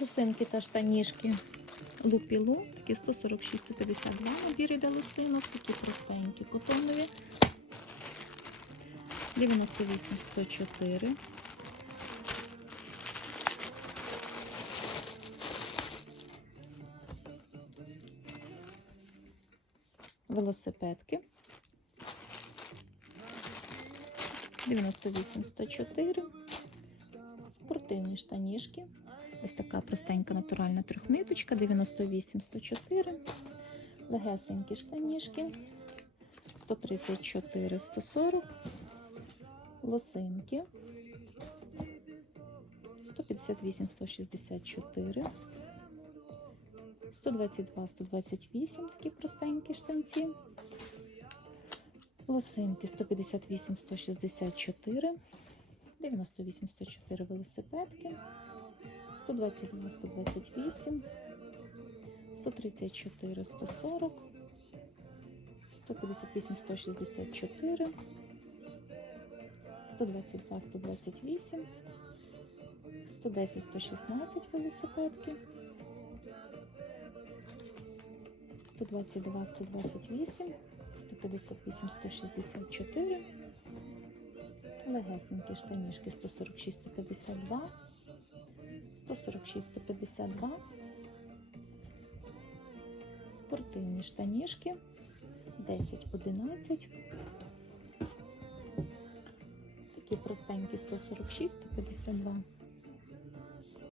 Лосинки та штанішки лупілу, такі 146-152 набіри для лосинок, такі простенькі, котонові. 98-104. Велосипедки. 98-104. Спортивні штанішки. Ось така простенька натуральна трьохниточка, 98-104. Легесенькі штанішки, 134-140. Лосинки, 158-164. 122-128 такі простенькі штанці. Лосинки 158-164. 98-104 велосипедки. 122, 128, 134, 140, 158, 164, 122, 128, 110, 116 велосипедки, 122, 128, 158, 164, легесенькі штанішки 146, 152, 146 152 спортивні штанішки. 10 11 такі простенькі 146 152